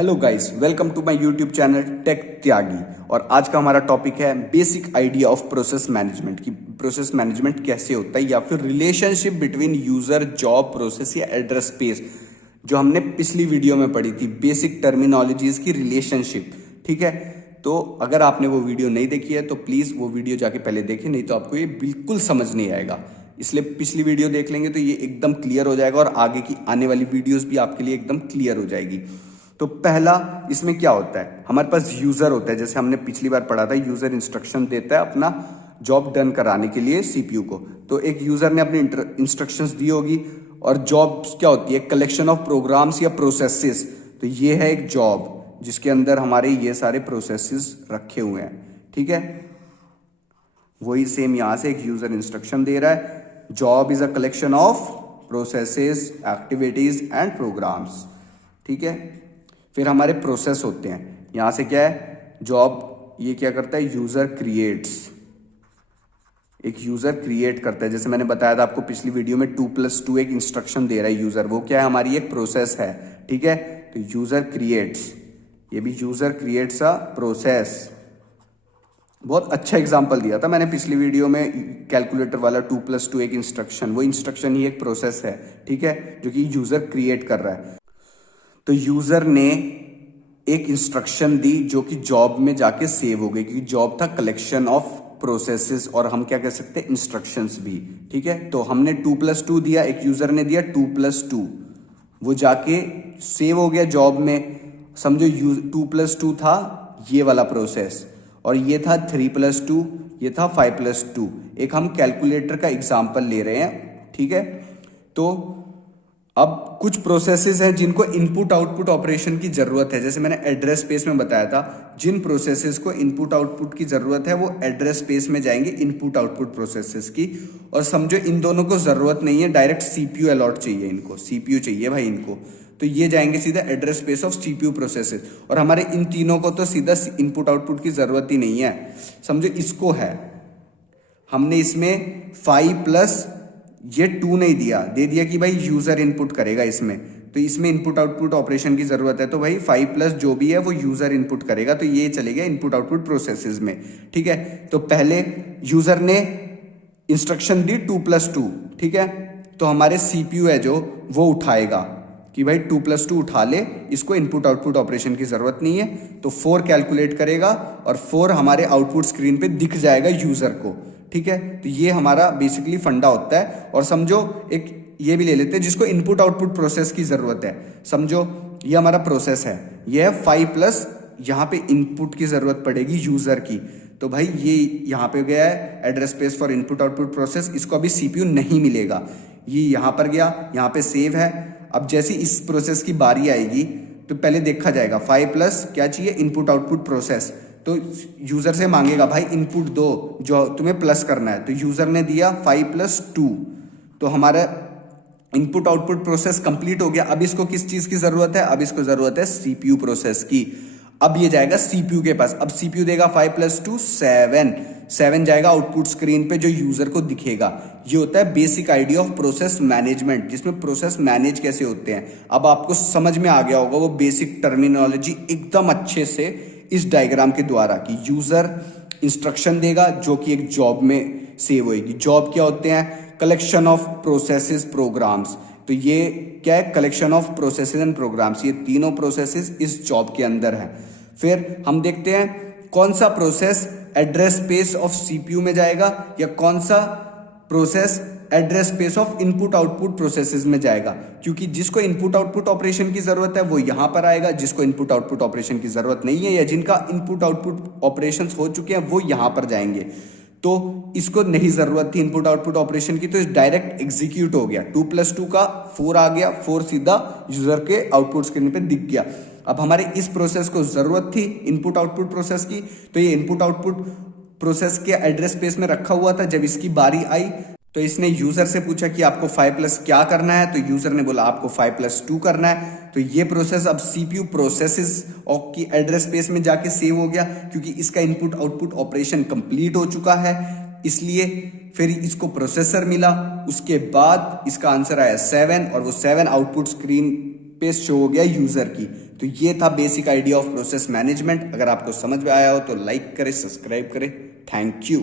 Hello guys, welcome to my YouTube channel Tech Tyagi. और आज का हमारा टॉपिक है basic idea of process management की प्रोसेस मैनेजमेंट कैसे होता है या फिर relationship between user, job, process या एड्रेस स्पेस, जो हमने पिछली वीडियो में पढ़ी थी। बेसिक टर्मिनोलॉजीज की रिलेशनशिप। ठीक है, तो अगर आपने वो वीडियो नहीं देखी है तो प्लीज वो वीडियो जाके पहले देखें, नहीं तो आपको ये बिल्कुल समझ नहीं आएगा। इसलिए पिछली वीडियो देख लेंगे तो ये एकदम क्लियर हो जाएगा और आगे की आने वाली वीडियोस भी आपके लिए एकदम क्लियर हो जाएगी। तो पहला इसमें क्या होता है, हमारे पास यूजर होता है, जैसे हमने पिछली बार पढ़ा था। यूजर इंस्ट्रक्शन देता है अपना जॉब डन कराने के लिए सीपीयू को। तो एक यूजर ने अपनी इंस्ट्रक्शंस दी होगी। और जॉब क्या होती है, कलेक्शन ऑफ प्रोग्राम्स या प्रोसेसेस। तो ये है एक जॉब जिसके अंदर हमारे ये सारे प्रोसेसेस रखे हुए हैं। ठीक है, वही सेम यहां से एक यूजर इंस्ट्रक्शन दे रहा है, job is a collection of processes, activities and programs. ठीक है, फिर हमारे प्रोसेस होते हैं। यहां से क्या है, जॉब ये क्या करता है, यूजर क्रिएट्स। एक यूजर क्रिएट करता है, जैसे मैंने बताया था आपको पिछली वीडियो में 2+2 एक इंस्ट्रक्शन दे रहा है यूजर। वो क्या है, हमारी एक प्रोसेस है। ठीक है, तो यूजर क्रिएट्स, ये भी यूजर क्रिएट्स अ प्रोसेस। बहुत अच्छा एग्जांपल दिया था मैंने पिछली वीडियो में, कैलकुलेटर वाला 2+2 एक इंस्ट्रक्शन। वो इंस्ट्रक्शन ही एक प्रोसेस है। ठीक है, जो कि यूजर क्रिएट कर रहा है। तो यूजर ने एक इंस्ट्रक्शन दी जो कि जॉब में जाके सेव हो गई, क्योंकि जॉब था कलेक्शन ऑफ प्रोसेसेस और हम क्या कह सकते हैं, इंस्ट्रक्शंस भी। ठीक है, तो हमने 2+2 दिया, एक यूजर ने दिया 2+2, वो जाके सेव हो गया जॉब में। समझो 2+2 था ये वाला प्रोसेस, और ये था 3+2, ये था 5+2। एक हम कैलकुलेटर का एग्जाम्पल ले रहे हैं। ठीक है, तो अब कुछ प्रोसेसेस हैं जिनको इनपुट आउटपुट ऑपरेशन की जरूरत है। जैसे मैंने एड्रेस स्पेस में बताया था, जिन प्रोसेसेस को इनपुट आउटपुट की जरूरत है वो एड्रेस स्पेस में जाएंगे, इनपुट आउटपुट प्रोसेसेस की। और समझो इन दोनों को जरूरत नहीं है, डायरेक्ट सीपीयू अलॉट चाहिए इनको, सीपीयू चाहिए भाई इनको, तो ये जाएंगे सीधा address space of CPU processes. और हमारे इन तीनों को तो सीधा इनपुट आउटपुट की जरूरत ही नहीं है। समझो इसको है, हमने इसमें 5+ ये 2 नहीं दिया, दे दिया कि भाई यूजर इनपुट करेगा इसमें, तो इसमें इनपुट आउटपुट ऑपरेशन की जरूरत है, तो भाई 5+ जो भी है वो यूजर इनपुट करेगा, तो ये चलेगा इनपुट आउटपुट प्रोसेसेस में। ठीक है, तो पहले यूजर ने इंस्ट्रक्शन दी 2+2। ठीक है, तो हमारे सीपीयू है जो वो उठाएगा कि भाई 2+2 उठा ले, इसको इनपुट आउटपुट ऑपरेशन की जरूरत नहीं है। तो 4 कैलकुलेट करेगा और 4 हमारे आउटपुट स्क्रीन पे दिख जाएगा यूजर को। ठीक है, तो ये हमारा बेसिकली फंडा होता है। और समझो एक ये भी ले लेते हैं जिसको इनपुट आउटपुट प्रोसेस की जरूरत है। समझो ये हमारा प्रोसेस है, ये है 5+, यहाँ पे इनपुट की जरूरत पड़ेगी यूजर की। तो भाई ये यहाँ पे गया है address space for input output process, इसको अभी सीपीयू नहीं मिलेगा, ये यहाँ पर गया, यहाँ पे सेव है। अब जैसे इस प्रोसेस की बारी आएगी तो पहले देखा जाएगा 5+ क्या चाहिए, इनपुट आउटपुट प्रोसेस। तो यूजर से मांगेगा भाई इनपुट दो जो तुम्हें प्लस करना है, तो यूजर ने दिया 5+2, तो हमारा इनपुट आउटपुट प्रोसेस कंप्लीट हो गया। अब इसको किस चीज की जरूरत है, अब इसको जरूरत है सीपीयू प्रोसेस की। अब ये जाएगा सीपीयू के पास, अब सीपीयू देगा 5+2 7 जाएगा आउटपुट स्क्रीन पे जो यूजर को दिखेगा। ये होता है basic idea of process management, जिसमें प्रोसेस मैनेज कैसे होते हैं। अब आपको समझ में आ गया होगा वो बेसिक टर्मिनोलॉजी एकदम अच्छे से इस डायग्राम के द्वारा, कि यूजर इंस्ट्रक्शन देगा जो कि एक जॉब में सेव होएगी। जॉब क्या होते हैं, कलेक्शन ऑफ प्रोसेसेस, प्रोग्राम्स। तो ये क्या है, collection of processes and programs, ये तीनों प्रोसेसेस इस जॉब के अंदर है। फिर हम देखते हैं कौन सा process address space of CPU में जाएगा या कौन सा process address space of input output processes में जाएगा, क्योंकि जिसको इनपुट आउटपुट ऑपरेशन की जरूरत है वो यहां पर आएगा, जिसको इनपुट आउटपुट ऑपरेशन की जरूरत नहीं है या जिनका इनपुट आउटपुट ऑपरेशंस हो चुके हैं वो यहां पर जाएंगे। तो इसको नहीं जरूरत थी इनपुट आउटपुट ऑपरेशन की, तो डायरेक्ट एग्जीक्यूट हो गया। 2+2 का 4 आ गया, 4 सीधा यूजर के आउटपुट स्क्रीन पे दिख गया। अब हमारे इस प्रोसेस को जरूरत थी इनपुट आउटपुट प्रोसेस की, तो ये इनपुट आउटपुट प्रोसेस के एड्रेस स्पेस में रखा हुआ था। जब इसकी बारी आई तो इसने यूजर से पूछा कि आपको 5+ क्या करना है, तो यूजर ने बोला आपको 5+2 करना है। तो ये प्रोसेस अब सीपीयू प्रोसेसेस की एड्रेस स्पेस में जाके सेव हो गया, क्योंकि इसका इनपुट आउटपुट ऑपरेशन कंप्लीट हो चुका है, इसलिए फिर इसको प्रोसेसर मिला। उसके बाद इसका आंसर आया 7, और वो 7 आउटपुट स्क्रीन पे शो हो गया यूजर की। तो ये था basic idea of process management. अगर आपको समझ में आया हो तो लाइक करें, सब्सक्राइब करें। Thank you.